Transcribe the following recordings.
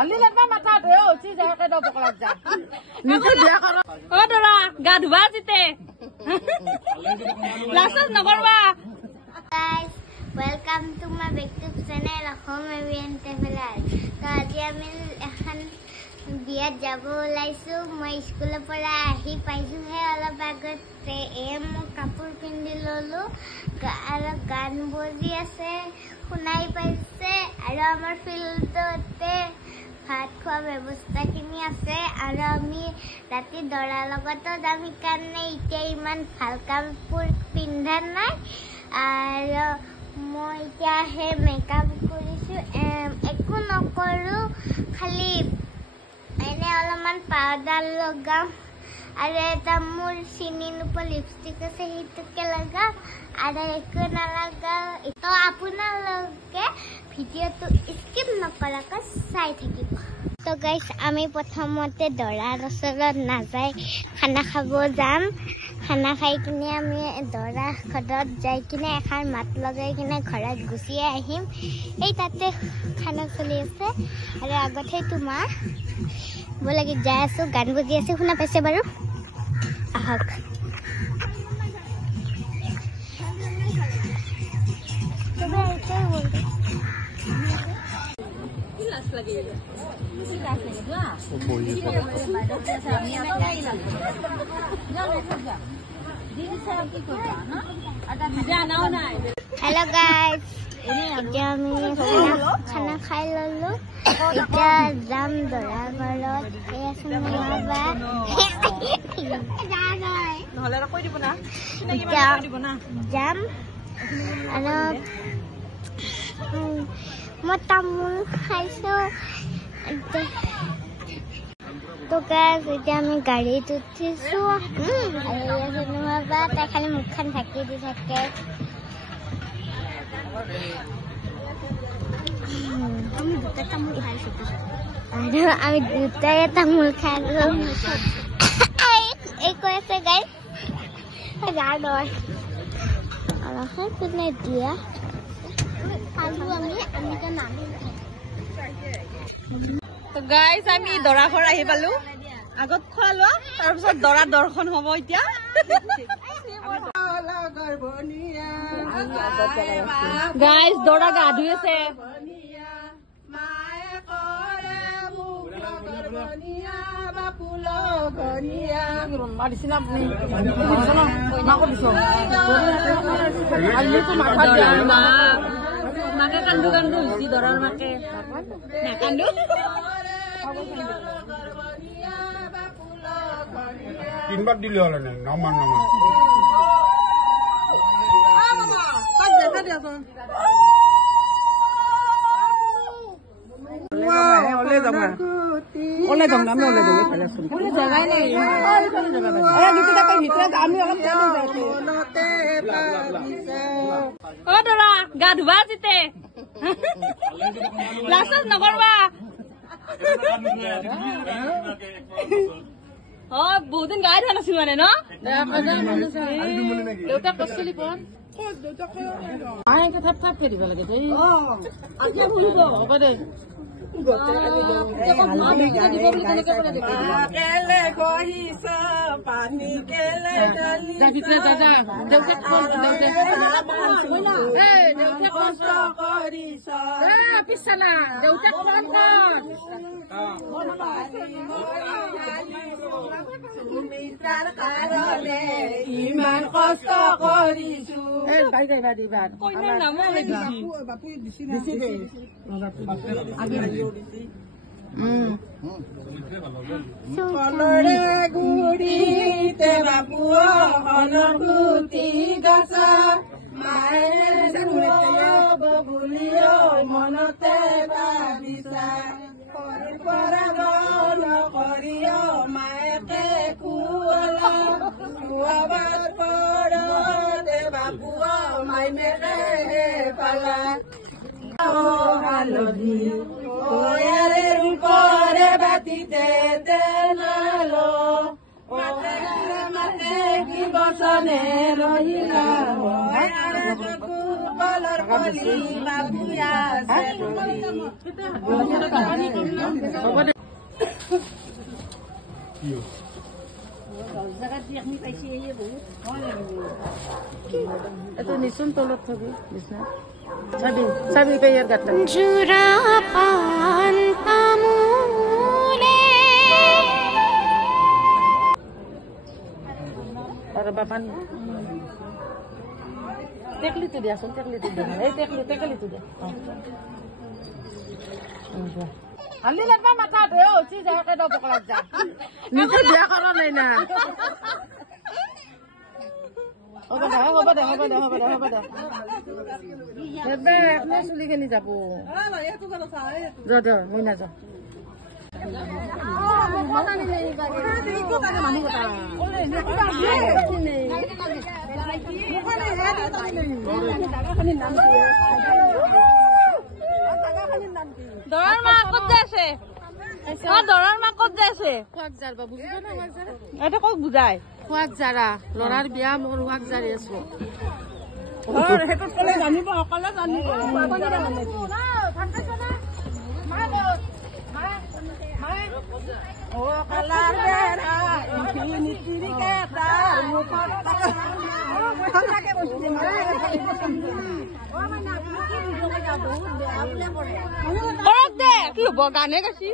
হালি লাগবা মাথা ধুয়ে উঠি যায় কে বকলাত যা নিজে বিয়া কৰ অ দৰা গা ধুবা জিতে last নকৰবা guys, welcome to my YouTube channel Home and Traveler. So আজি আমি এখন বিয়াত যাব ওলাইছো মই স্কুলৰ পৰা আহি পাইছো হে অলপ আগতে মই কাপোৰ পিন্ধি ললো আৰু গান বজি আছে শুনাই পাইছে আৰু আমাৰ ফিল্ডতে ভাত খোৱা ব্যৱস্থাখিনি আছে আৰু আমি ৰাতি দৰাৰ লগতো যাম কাৰণে এতিয়া ইমান ভাল কাপোৰ পিন্ধা নাই আৰু মই এতিয়া হে মেকআপ কৰিছো একো নকৰো খালি এনে অলপমান পাউডাৰ লগাম আৰু এটা মোৰ চিনি নোপোৱা লিপষ্টিক আছে সেইটোকে লগাম আৰু একো নলগাও তো আপোনালোকে ভিডিঅ'টো স্কিপ নকৰাকৈ চাই থাকিব তো গাইজ আমি প্ৰথমতে দৰাৰ ওচৰত নাযায় খানা খাব যাম খানা খাই কিনে আমি দৰা ঘৰত যাই কিনে এষাৰ মাত লগাই কিনে ঘৰত গুচি আহিম এই তাতে খানা চলি আছে আৰু আগতে তোমাৰ বোলে যাই আছো গান বজি আছে শুনা পাইছে বাৰু আহক हेलो गाइस এতিয়া আমি খানা খাই ললো এতিয়া যাম দৰা ঘৰত যাম আৰু মই তামোল খাইছো তো গাইস এতিয়া আমি গাড়ীত উঠিছো তাই খালি মুখখন ঢাকি দি থাকে আমি দুটাই তামোল খাইছো এই কৈ আছে গাইস যা নয় কোনে দিয়া তো গাইজ আমি দৰা ঘৰ আহি পালো আগত খোৱা লোৱা তাৰপিছত দৰা দৰ্শন হ'ব এতিয়া গাইজ দৰা গা ধুই আছে মাকে কান্দু কান্দু হৈছে দৰাৰ মাকে নাকান্দু তিনবাৰ দিলে হলে না নমান নমান অ দৰা গা ধুবা জিতে লাষ্ট নকৰবা অ বহুত দিন গাই ধোৱা নাছিল মানে ন দেউতাক কৈছিলি কোন থাপ থাপ কে দিব লাগে দেই হ'ব দে পানী কেলে কষ্ট কৰিছ পিছানা দেউতাক সুমিত্ৰাৰ কাৰণে ইমান কষ্ট কৰিছো কইনাৰ নামো কলৰে গুৰিতে বাপুଅ অনুভূতি গছা মায়ে বুলিও মনতে ভাবিছা পৰা গল কৰিও মায়েকে খুৱাবাৰ পৰতে বাপুଅ মাই মেৰে পালা হালধি ওয়ারে রূপরে বাতিতে তেনালো মাতে কি বসনে রহিলা কলর কলি বাবুয়া ভিডিঅ' এইটো নিচুন তলত থবি বিছনা চাবি চাবি পেয়াৰ গাটা জোৰা পান তামোলে আৰু বাপান টেকলিটো দিয়াচোন টেকলিটো দিয়া এই টেকলিটো দিয়া হালি লাগবা মাথা ধুয়ে উঠি যায় কেইটা বকলাত যা নিজে বিয়া কৰা নাই না হ'ব দে আপোনাৰ চুলিখিনি যাব যা মই নাযাওঁ দৰাৰ মা ক'ত যাইছে দৰাৰ মা ক'ত যাইছে খোৱাক জাৰ বা বুজিব না খোৱাক জাৰ এটা কক বুজাই খোৱাক জাৰা ল'ৰাৰ বিয়া মোৰ খোৱাক জাৰি আছো সেইটোত ক'লে জানিব অকলে জানিব কৰক দে কি হ'ব গানে গাছি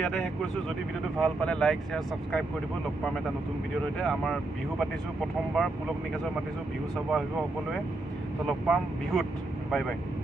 ইয়াতে শেষ কৰিছোঁ যদি ভিডিঅ'টো ভাল পালে লাইক শ্বেয়াৰ ছাবস্ক্ৰাইব কৰি দিব লগ পাম এটা নতুন ভিডিঅ'ৰ সৈতে আমাৰ বিহু পাতিছোঁ প্ৰথমবাৰ পুলক নিকাজৰ মাতিছোঁ বিহু চাব আহিব সকলোৱে তো লগ পাম বিহুত বাই বাই